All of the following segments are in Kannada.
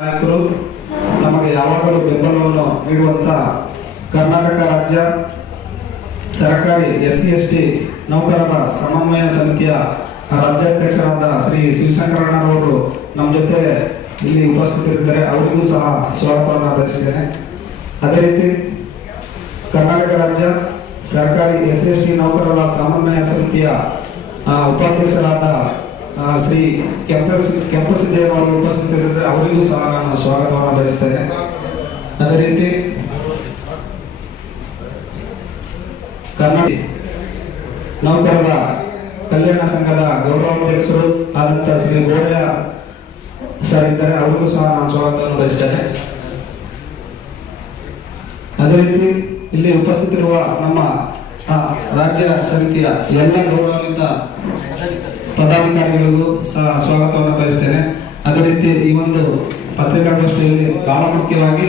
ನಾಯಕರು ನಮಗೆ ಯಾವಾಗಲೂ ಬೆಂಬಲವನ್ನು ನೀಡುವಂತ ಕರ್ನಾಟಕ ರಾಜ್ಯ ಸರ್ಕಾರಿ SC/ST ನೌಕರರ ಸಮನ್ವಯ ಸಮಿತಿಯ ರಾಜ್ಯಾಧ್ಯಕ್ಷರಾದ ಶ್ರೀ ಶಿವಶಂಕರಣ್ಣನವರು ನಮ್ಮ ಜೊತೆ ಇಲ್ಲಿ ಉಪಸ್ಥಿತರಿದ್ದಾರೆ. ಅವರಿಗೂ ಸಹ ಸ್ವಾಗತವನ್ನು ಬಯಸಿದ್ದೇನೆ. ಅದೇ ರೀತಿ ಕರ್ನಾಟಕ ರಾಜ್ಯ ಸರ್ಕಾರಿ SC/ST ನೌಕರರ ಸಮನ್ವಯ ಸಮಿತಿಯ ಉಪಾಧ್ಯಕ್ಷರಾದ ಶ್ರೀ ಕೆಂಪಸಿದ್ದೇವ್ ಅವರು ಉಪಸ್ಥಿತರಿದ್ದಾರೆ. ಅವರಿಗೂ ಸಹ ನಾನು ಸ್ವಾಗತವನ್ನು ಬಯಸ್ತೇನೆ. ಅದೇ ರೀತಿ ಕರ್ನಾಟಕ ನೌಕರರ ಕಲ್ಯಾಣ ಸಂಘದ ಗೌರವಾಧ್ಯಕ್ಷರು ಆದಂತ ಶ್ರೀ ಗೋಡೆಯ ಸರ್ ಇದ್ದಾರೆ. ಅವರಿಗೂ ಸಹ ನಾನು ಸ್ವಾಗತವನ್ನು ಬಯಸ್ತೇನೆ. ಅದೇ ರೀತಿ ಇಲ್ಲಿ ಉಪಸ್ಥಿತಿರುವ ನಮ್ಮ ರಾಜ್ಯ ಸಮಿತಿಯ ಎಲ್ಲ ಗೌರವಾನ್ವಿತ ಪದಾಧಿಕಾರಿಗಳಿಗೂ ಸಹ ಸ್ವಾಗತವನ್ನು ಬಯಸ್ತೇನೆ. ಅದೇ ರೀತಿ ಈ ಒಂದು ಪತ್ರಿಕಾಗೋಷ್ಠಿಯಲ್ಲಿ ಬಹಳ ಮುಖ್ಯವಾಗಿ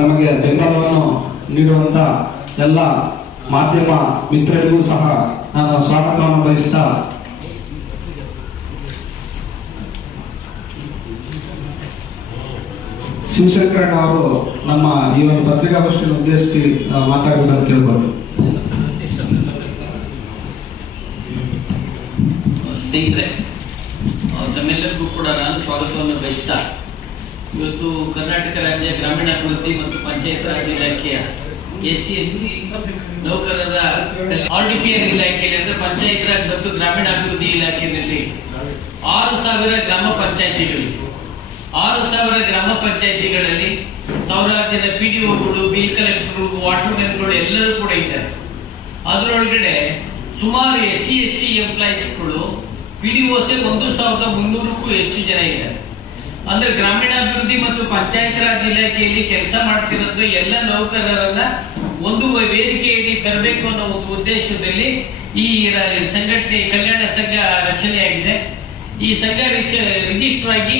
ನಮಗೆ ಬೆಂಬಲವನ್ನು ನೀಡುವಂತ ಎಲ್ಲ ಮಾಧ್ಯಮ ಮಿತ್ರರಿಗೂ ಸಹ ನಾನು ಸ್ವಾಗತವನ್ನು ಬಯಸ್ತಾ ಶಿವಶಂಕರಣ್ಣ ಅವರು ನಮ್ಮ ಈ ಒಂದು ಪತ್ರಿಕಾಗೋಷ್ಠಿಯನ್ನು ಉದ್ದೇಶಿಸಿ ಮಾತಾಡಬೇಕಂತ ಕೇಳ್ಬೋದು. ಸ್ನೇಹಿತರೆ, ತಮ್ಮೆಲ್ಲರಿಗೂ ಕೂಡ ನಾನು ಸ್ವಾಗತವನ್ನು ಬಯಸ್ತಾ ಇವತ್ತು ಕರ್ನಾಟಕ ರಾಜ್ಯ ಗ್ರಾಮೀಣಾಭಿವೃದ್ಧಿ ಮತ್ತು ಪಂಚಾಯತ್ ರಾಜ್ ಇಲಾಖೆಯ SC/ST ನೌಕರರ RDPR ಇಲಾಖೆಯಲ್ಲಿ ಅಂದ್ರೆ ಪಂಚಾಯತ್ ರಾಜ್ ಮತ್ತು ಗ್ರಾಮೀಣಾಭಿವೃದ್ಧಿ ಇಲಾಖೆಯಲ್ಲಿ 6,000 ಗ್ರಾಮ ಪಂಚಾಯತಿಗಳಿವೆ. 6,000 ಗ್ರಾಮ ಪಂಚಾಯತಿಗಳಲ್ಲಿ ಸಾವಿರಾರು ಜನ PDOಗಳು, ಬಿಲ್ ಕಲೆಕ್ಟರ್, ವಾಟರ್ ಮ್ಯಾನ್ಗಳು ಎಲ್ಲರೂ ಕೂಡ ಇದ್ದಾರೆ. ಅದರೊಳಗಡೆ ಸುಮಾರು SC/ST ಎಂಪ್ಲಾಯೀಸ್ಗಳು PDOs 1,300ಕ್ಕೂ ಹೆಚ್ಚು ಜನ ಇದ್ದಾರೆ. ಅಂದ್ರೆ ಗ್ರಾಮೀಣಾಭಿವೃದ್ಧಿ ಮತ್ತು ಪಂಚಾಯತ್ ರಾಜ್ ಇಲಾಖೆಯಲ್ಲಿ ಕೆಲಸ ಮಾಡ್ತಿರೋದು ಎಲ್ಲ ನೌಕರರನ್ನ ಒಂದು ವೇದಿಕೆಯಡಿ ತರಬೇಕು ಅನ್ನೋ ಒಂದು ಉದ್ದೇಶದಲ್ಲಿ ಈ ಸಂಘಟನೆ ಕಲ್ಯಾಣ ಸಂಘ ರಚನೆಯಾಗಿದೆ. ಈ ಸಂಘ ರಿಜಿಸ್ಟರ್ ಆಗಿ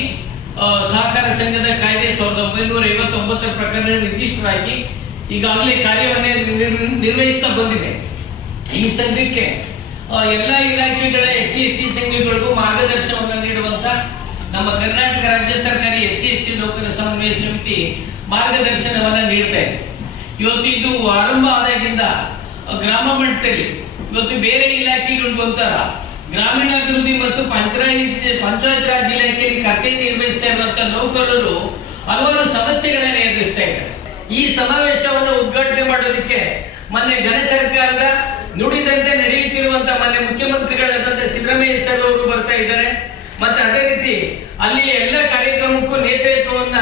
ಸಹಕಾರ ಸಂಘದ ಕಾಯ್ದೆ 1959 ಪ್ರಕಾರ ರಿಜಿಸ್ಟರ್ ಆಗಿ ಈಗಾಗಲೇ ಕಾರ್ಯವನ್ನೇ ನಿರ್ವಹಿಸ್ತಾ ಬಂದಿದೆ. ಈ ಸಂಘಕ್ಕೆ ಎಲ್ಲ ಇಲಾಖೆಗಳ SC/ST ಸಂಘಗಳಿಗೂ ಮಾರ್ಗದರ್ಶನವನ್ನು ನೀಡುವಂತ ನಮ್ಮ ಕರ್ನಾಟಕ ರಾಜ್ಯ ಸರ್ಕಾರಿ SC/ST ನೌಕರರ ಸಮನ್ವಯ ಸಮಿತಿ ಮಾರ್ಗದರ್ಶನವನ್ನ ನೀಡ್ತಾ ಇದೆ. ಇವತ್ತು ಇದು ಆರಂಭ ಆದಾಗಿಂದ ಗ್ರಾಮ ಮಟ್ಟದಲ್ಲಿ ಇವತ್ತು ಬೇರೆ ಇಲಾಖೆಗಳಿಗೊಂತರ ಗ್ರಾಮೀಣಾಭಿವೃದ್ಧಿ ಮತ್ತು ಪಂಚಾಯತ್ ರಾಜ್ ಇಲಾಖೆಯಲ್ಲಿ ಕರ್ತವ್ಯ ನಿರ್ವಹಿಸ್ತಾ ಇರುವಂತ ನೌಕರರು ಹಲವಾರು ಸಮಸ್ಯೆಗಳನ್ನ ಎದುರಿಸ್ತಾ ಇದ್ದಾರೆ. ಈ ಸಮಾವೇಶವನ್ನು ಉದ್ಘಾಟನೆ ಮಾಡೋದಕ್ಕೆ ಮೊನ್ನೆ ಘನ ಸರ್ಕಾರದ ನುಡಿದಂತೆ ನಡೆಯುತ್ತಿರುವಂತಹ ಮಾನ್ಯ ಮುಖ್ಯಮಂತ್ರಿಗಳಾದಂತ ಸಿದ್ದರಾಮಯ್ಯ ಸರ್ ಅವರು ಬರ್ತಾ ಇದ್ದಾರೆ. ಮತ್ತೆ ಅದೇ ರೀತಿ ಅಲ್ಲಿ ಎಲ್ಲ ಕಾರ್ಯಕ್ರಮಕ್ಕೂ ನೇತೃತ್ವವನ್ನ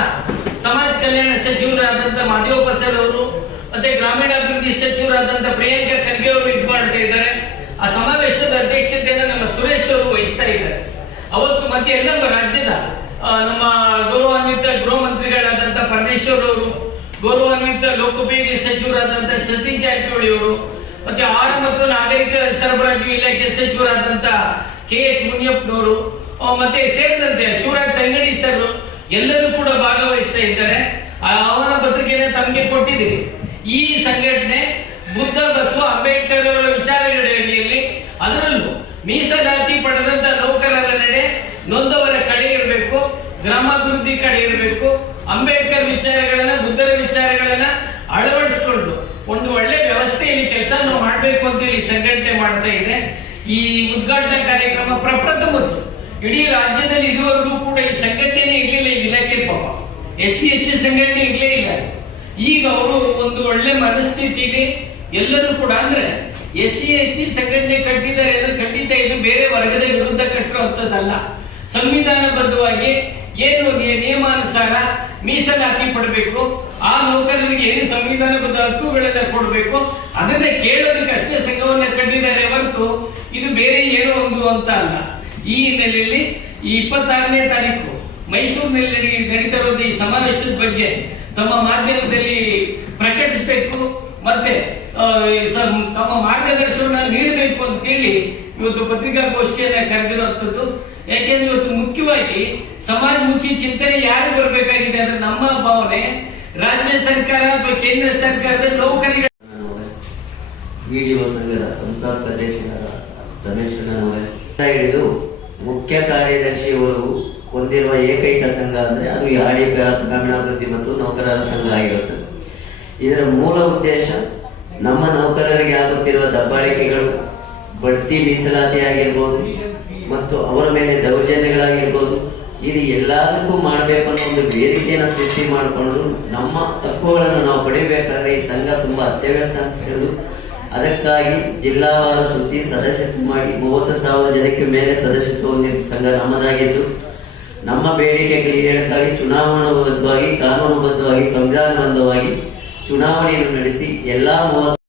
ಸಮಾಜ ಕಲ್ಯಾಣ ಸಚಿವರಾದಂತ ಮಾದೇವಪ್ಪ ಸರ್ ಅವರು ಮತ್ತೆ ಗ್ರಾಮೀಣಾಭಿವೃದ್ಧಿ ಸಚಿವರಾದಂತ ಪ್ರಿಯಾಂಕಾ ಖರ್ಗೆ ಅವರು ಇದು ಮಾಡ್ತಾ ಇದ್ದಾರೆ. ಆ ಸಮಾವೇಶದ ಅಧ್ಯಕ್ಷತೆಯನ್ನು ನಮ್ಮ ಸುರೇಶ್ ಅವರು ವಹಿಸ್ತಾ ಇದ್ದಾರೆ. ಅವತ್ತು ಮತ್ತೆ ಎಲ್ಲ ರಾಜ್ಯದ ನಮ್ಮ ಗೌರವಾನ್ವಿತ ಗೃಹ ಮಂತ್ರಿಗಳಾದಂತ ಪರಮೇಶ್ವರ್ ಅವರು, ಗೌರವಾನ್ವಿತ ಲೋಕೋಪಯೋಗಿ ಸಚಿವರಾದಂತ ಸತೀಶ್ ಜಾರಕಿಹೊಳಿ ಅವರು, ಮತ್ತೆ ಆಹಾರ ಮತ್ತು ನಾಗರಿಕ ಸರಬರಾಜು ಇಲಾಖೆ ಸಚಿವರಾದಂತ KH ಮುನಿಯಪ್ಪನವರು, ಮತ್ತೆ ಸೇರಿದಂತೆ ಶಿವರಾಜ್ ತಂಗಡಿ ಸರ್ ಎಲ್ಲರೂ ಕೂಡ ಭಾಗವಹಿಸ್ತಾ ಇದ್ದಾರೆ. ಆಹ್ವಾನ ಪತ್ರಿಕೆಯನ್ನು ತಮಗೆ ಕೊಟ್ಟಿದ್ದೀರಿ. ಈ ಸಂಘಟನೆ ಬುದ್ಧ, ಬಸವ, ಅಂಬೇಡ್ಕರ್ ಅವರ ವಿಚಾರಗಳ ಅಡಿಯಲ್ಲಿ ಅದರಲ್ಲೂ ಮೀಸಲಾತಿ ಪಡೆದಂತ ನೌಕರರ ನಡೆ ನೊಂದವರ ಕಡೆ ಇರಬೇಕು, ಗ್ರಾಮಾಭಿವೃದ್ಧಿ ಕಡೆ ಇರಬೇಕು, ಅಂಬೇಡ್ಕರ್ ವಿಚಾರಗಳನ್ನ, ಬುದ್ಧರ ವಿಚಾರಗಳನ್ನ ಅಳವಡಿಸಿಕೊಂಡು ಒಂದು ಒಳ್ಳೆ ವ್ಯವಸ್ಥೆಯಲ್ಲಿ ಕೆಲಸ ನಾವು ಮಾಡಬೇಕು ಅಂತೇಳಿ ಸಂಘಟನೆ ಮಾಡ್ತಾ ಇದೆ. ಈ ಉದ್ಘಾಟನಾ ಕಾರ್ಯಕ್ರಮ ಪ್ರಪ್ರಥಮದ್ದು ಇಡೀ ರಾಜ್ಯದಲ್ಲಿ ಇದುವರೆಗೂ ಕೂಡ ಈ ಸಂಘಟನೆ ಇರಲಿಲ್ಲ. ಈ ಇಲಾಖೆ ಪಾಪ SC/ST ಸಂಘಟನೆ ಇರಲೇ ಇಲ್ಲ. ಈಗ ಅವರು ಒಂದು ಒಳ್ಳೆ ಮನಸ್ಥಿತಿಲಿ ಎಲ್ಲರೂ ಕೂಡ ಅಂದ್ರೆ SC/ST ಸಂಘಟನೆ ಕಟ್ಟಿದ್ದಾರೆ ಅಂದ್ರೆ ಖಂಡಿತ ಇದು ಬೇರೆ ವರ್ಗದ ವಿರುದ್ಧ ಕಟ್ಟಿರುವಂತದ್ದಲ್ಲ. ಸಂವಿಧಾನಬದ್ಧವಾಗಿ ಏನು ನಿಯಮಾನುಸಾರ ಮೀಸಲಾತಿ ಪಡಬೇಕು, ಆ ನೌಕರರಿಗೆ ಏನು ಸಂವಿಧಾನಬದ್ಧ ಹಕ್ಕುಗಳನ್ನ ಕೊಡಬೇಕು ಅದನ್ನ ಕೇಳೋದಕ್ಕೆ ಅಷ್ಟೇ ಸಂಘವನ್ನ ಕಟ್ಟಿದ್ದಾರೆ ಹೊರತು ಇದು ಬೇರೆ ಏನೋ ಒಂದು ಅಂತ ಅಲ್ಲ. ಈ ಹಿನ್ನೆಲೆಯಲ್ಲಿ ಈ 26ನೇ ತಾರೀಕು ಮೈಸೂರಿನಲ್ಲಿ ನಡೀತಾ ಇರೋದು ಈ ಸಮಾವೇಶದ ಬಗ್ಗೆ ತಮ್ಮ ಮಾಧ್ಯಮದಲ್ಲಿ ಪ್ರಕಟಿಸಬೇಕು, ಮತ್ತೆ ತಮ್ಮ ಮಾರ್ಗದರ್ಶನ ನೀಡಬೇಕು ಅಂತೇಳಿ ಇವತ್ತು ಪತ್ರಿಕಾಗೋಷ್ಠಿಯನ್ನ ಕರೆದಿರುವಂತದ್ದು. ಯಾಕೆಂದ್ರೆ ಇವತ್ತು ಮುಖ್ಯವಾಗಿ ಸಮಾಜಮುಖಿ ಚಿಂತನೆ ಯಾರು ಬರಬೇಕಾಗಿದೆ ಅಂದ್ರೆ ನಮ್ಮ ಭಾವನೆ ರಾಜ್ಯ ಸರ್ಕಾರ ಅಥವಾ ಕೇಂದ್ರ ಸರ್ಕಾರದ ನೌಕರಿಗಳ PDO ಸಂಘದ ಸಂಸ್ಥಾಪಕ ಅಧ್ಯಕ್ಷರಾದ ರಮೇಶ್ ಹಿಡಿದು ಮುಖ್ಯ ಕಾರ್ಯದರ್ಶಿಯವರೆಗೂ ಹೊಂದಿರುವ ಏಕೈಕ ಸಂಘ ಅಂದ್ರೆ ಅದು ಆಡಿ ಗ್ರಾಮೀಣಾಭಿವೃದ್ಧಿ ಮತ್ತು ನೌಕರರ ಸಂಘ ಆಗಿರುತ್ತದೆ. ಇದರ ಮೂಲ ಉದ್ದೇಶ ನಮ್ಮ ನೌಕರರಿಗೆ ಆಗುತ್ತಿರುವ ದಬ್ಬಾಳಿಕೆಗಳು, ಬಡ್ತಿ ಮೀಸಲಾತಿ ಆಗಿರ್ಬೋದು ಮತ್ತು ಅವರ ಮೇಲೆ ದೌರ್ಜನ್ಯಗಳಾಗಿರ್ಬೋದು, ಇದು ಎಲ್ಲದಕ್ಕೂ ಮಾಡಬೇಕು ಅನ್ನೋ ಒಂದು ವೇದಿಕೆಯನ್ನು ಸೃಷ್ಟಿ ಮಾಡಿಕೊಂಡು ನಮ್ಮ ಹಕ್ಕುಗಳನ್ನು ನಾವು ಪಡಿಬೇಕಾದ್ರೆ ಈ ಸಂಘ ತುಂಬಾ ಅತ್ಯವಶ್ಯ ಅಂತ ಹೇಳುದು. ಅದಕ್ಕಾಗಿ ಜಿಲ್ಲಾವಾರು ಸುದ್ದಿ ಸದಸ್ಯತ್ವ ಮಾಡಿ 30,000 ಜನಕ್ಕೆ ಮೇಲೆ ಸದಸ್ಯತ್ವ ಹೊಂದಿರುವ ಸಂಘ ನಮ್ಮದಾಗಿದ್ದು, ನಮ್ಮ ಬೇಡಿಕೆಗಳು ಈಡೇರಿಕೆಗಾಗಿ ಚುನಾವಣಾಬದ್ಧವಾಗಿ, ಕಾನೂನುಬದ್ಧವಾಗಿ, ಸಂವಿಧಾನಬದ್ಧವಾಗಿ ಚುನಾವಣೆಯನ್ನು ನಡೆಸಿ ಎಲ್ಲಾ